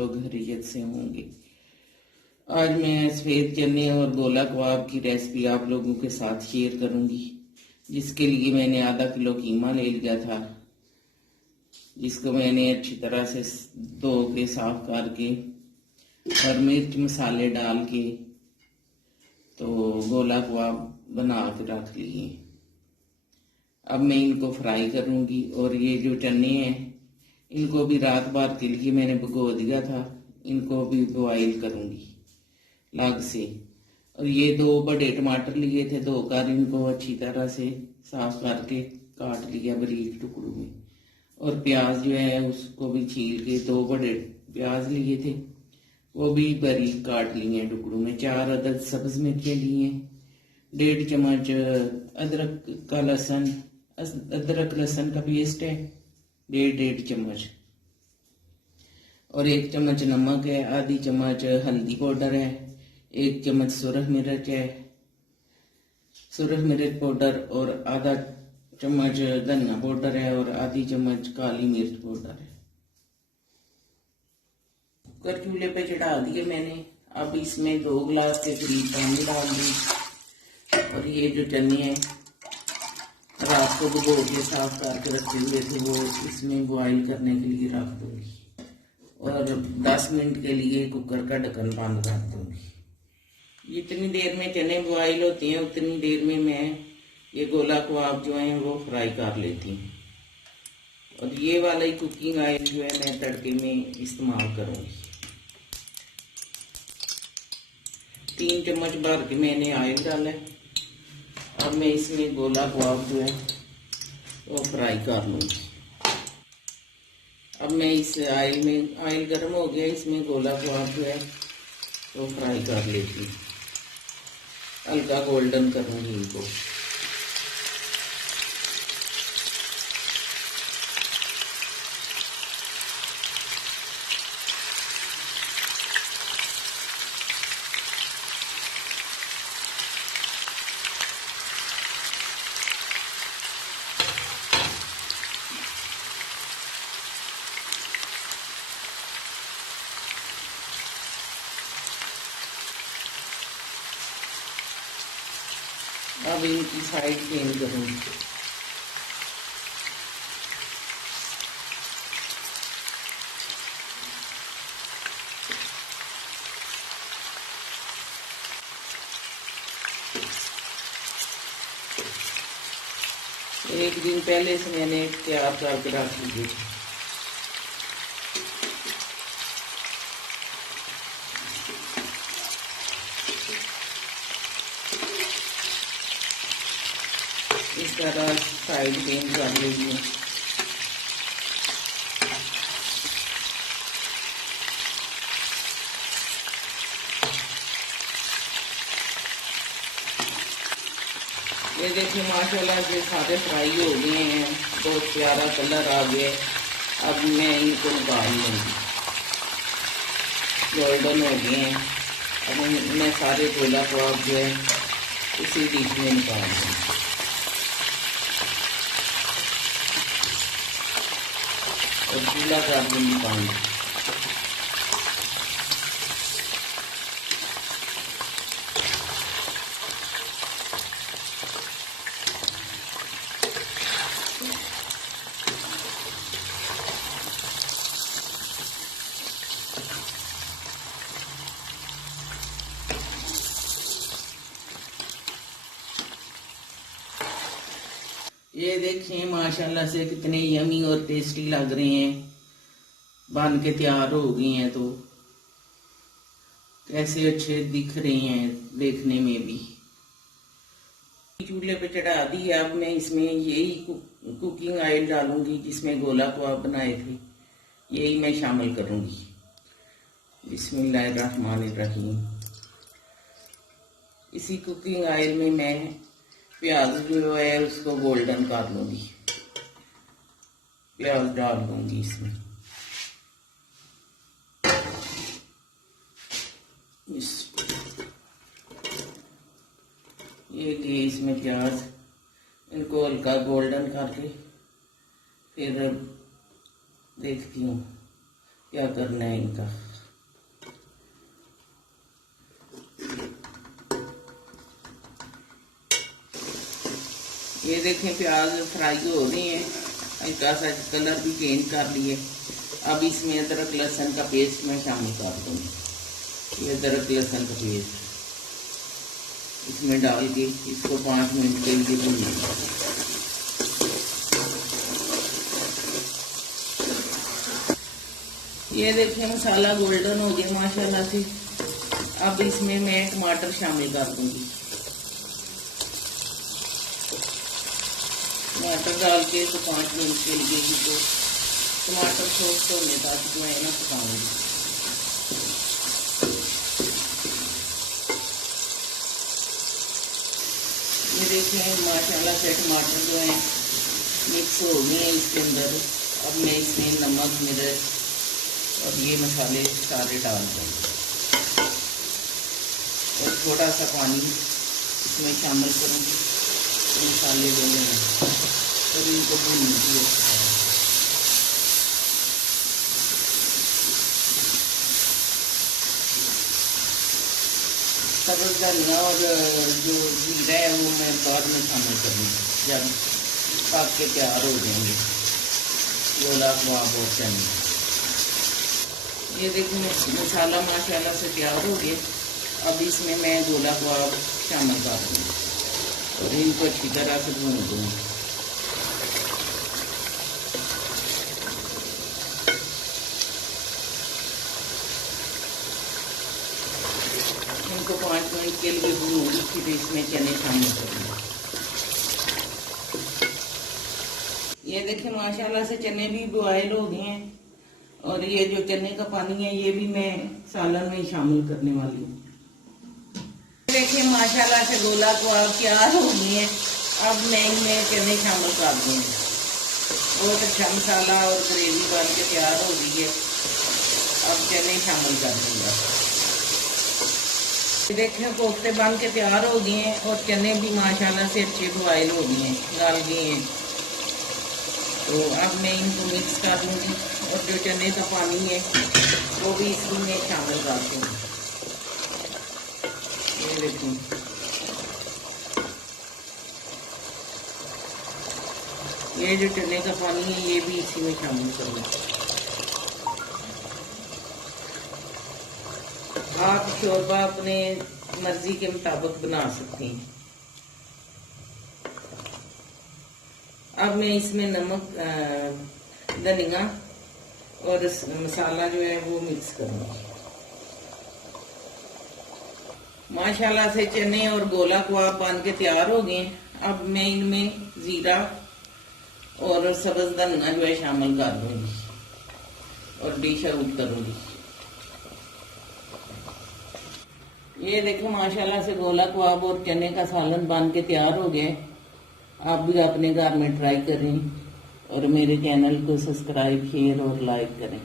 लोग खैरियत से होंगे। आज मैं सफ़ेद चने और गोला कबाब की रेसिपी आप लोगों के साथ शेयर करूंगी, जिसके लिए मैंने आधा किलो कीमा ले लिया था, जिसको मैंने अच्छी तरह से धो के साफ करके और मिर्च मसाले डाल के तो गोला कबाब बना के रख लिए। अब मैं इनको फ्राई करूंगी। और ये जो चने हैं इनको भी रात भर के लिए मैंने भिगो दिया था, इनको भी बॉयल करूंगी अलग से। और ये 2 बड़े टमाटर लिए थे, धोकर इनको अच्छी तरह से साफ करके काट लिया बारीक टुकड़ों में। और प्याज जो है उसको भी छील के 2 बड़े प्याज लिए थे, वो भी बारीक काट लिए टुकड़ों में। 4 अदद सब्ज मिर्चें लिए, 1.5 चम्मच अदरक लहसुन का पेस्ट है, 1.5 चम्मच। और 1 चम्मच नमक है, आधी चम्मच हल्दी पाउडर है, 1 चम्मच सुरख मिर्च है, सुरख मिर्च पाउडर, और आधा चम्मच धनिया पाउडर है, और आधी चम्मच काली मिर्च पाउडर है। कुकर चूल्हे पे चढ़ा दिए मैंने। अब इसमें 2 गिलास के करीब पानी डाल दी। और ये जो चने हैं रात को भिगो के साफ करके रखे हुए थे, वो इसमें बॉईल करने के लिए रख दूंगी। और 10 मिनट के लिए कुकर का ढक्कन बंद कर दूंगी। जितनी देर में चने बॉईल होते हैं उतनी देर में मैं ये गोला कबाब जो है वो फ्राई कर लेती हूँ। और ये वाला ही कुकिंग ऑयल जो है मैं तड़के में इस्तेमाल करूँगी। 3 चम्मच भर के मैंने ऑयल डाला है। अब मैं इसमें गोला कबाब जो है वो फ्राई कर लूँगी। अब मैं इस ऑयल गर्म हो गया, इसमें गोला कबाब जो है वो फ्राई कर लेती हूँ। हल्का गोल्डन करूँगी इनको। अब इनकी साइड चेंज करूँगी। एक दिन पहले से मैंने तैयार करके रख ली थी। इस तरह साइड चेंज कर लीजिए। ये देखिए माशाल्लाह से सारे फ्राई हो गए हैं, बहुत प्यारा कलर आ गया। अब मैं इनको निकाल लूँगी, गोल्डन हो गए हैं। अब मैं सारे गोला कबाब जो है इसी डिश में निकाल लूँगी। और चूल्हा कर दूँगी पानी। ये देखिए माशाल्लाह से कितने यमी और टेस्टी लग रहे हैं, बन के तैयार हो गए हैं। तो कैसे अच्छे दिख रहे हैं देखने में भी। चूल्हे पे चढ़ा दी है। अब मैं इसमें यही कुकिंग ऑयल डालूंगी जिसमें गोला कबाब बनाए थे, यही मैं शामिल करूंगी। बिस्मिल्लाहिर्रहमानिर्रहीम। इसी कुकिंग ऑयल में मैं प्याज जो है उसको गोल्डन कर लूंगी। प्याज डाल दूंगी इसमें। ये लिए इसमें प्याज, इनको हल्का गोल्डन करके फिर देखती हूँ क्या करना है इनका। ये देखें प्याज फ्राई हो रही है, हल्का सा कलर भी चेंज कर लिए। अब इसमें अदरक लहसुन का पेस्ट मैं शामिल कर दूँगी। ये अदरक लहसुन का पेस्ट इसमें डाल के इसको 5 मिनट के लिए भूनेंगे। ये देखिए मसाला गोल्डन हो गया माशाल्लाह से। अब इसमें मैं टमाटर शामिल कर दूंगी। टमाटर डाल के इसको 5 मिनट के लिए इसको टमाटर सॉफ्ट होने तक जो है ना पकाऊंगी। ये देखिए माशाल्लाह से टमाटर जो है मिक्स हो गए हैं इसके अंदर। अब मैं इसमें नमक मिर्च और ये मसाले सारे डाल दूँगी और थोड़ा सा पानी इसमें शामिल करूँगी। मसाले जो हैं और इनको भूनूंगी अच्छी तरह। सब्ज़ धनिया और जो जीरा है वो मैं बाद में शामिल करूँगी जब पक के तैयार हो जाएंगे गोला कबाब और चने। ये देखिए मसाला माशाल्लाह से तैयार हो गया। अब इसमें मैं गोला कबाब शामिल कर दूँगी और इनको अच्छी तरह से भून दूँगी। इनको 5 मिनट के लिए भूनूंगी, फिर इसमें चने शामिल करूँगी। ये देखिए माशाल्लाह से चने भी बॉयल हो गए हैं और ये जो चने का पानी है ये भी मैं सालन में शामिल करने वाली हूँ। देखिए माशाल्लाह से गोला कबाब तैयार हो गए हैं। अब मैं इनमें चने शामिल कर दूँगी। बहुत अच्छा मसाला और ग्रेवी बन के तैयार हो गई है। अब चने शामिल कर दूँगा। देखिए कोफ्ते बन के तैयार हो गए हैं और चने भी माशाल्लाह से अच्छे बॉयल हो गए हैं, गल गए हैं। तो अब मैं इनको मिक्स कर दूँगी और जो चने का पानी है वो भी इसमें शामिल कर दूँगी। ये देखिए ये जो चने का पानी है ये भी इसी में शामिल करूँगी। आप शोरबा अपने मर्जी के मुताबिक बना सकते हैं। अब मैं इसमें नमक धनिया और मसाला जो है वो मिक्स करूँगी। माशाल्लाह से चने और गोला कबाब बन के तैयार हो गए। अब मैं इनमें जीरा और सब्ज़ धनिया जो है शामिल कर दूँगी और डिश आउट करूँगी। ये देखो माशाल्लाह से गोला कबाब और चने का सालन बन के तैयार हो गए। आप भी अपने घर में ट्राई करें और मेरे चैनल को सब्सक्राइब शेयर और लाइक करें।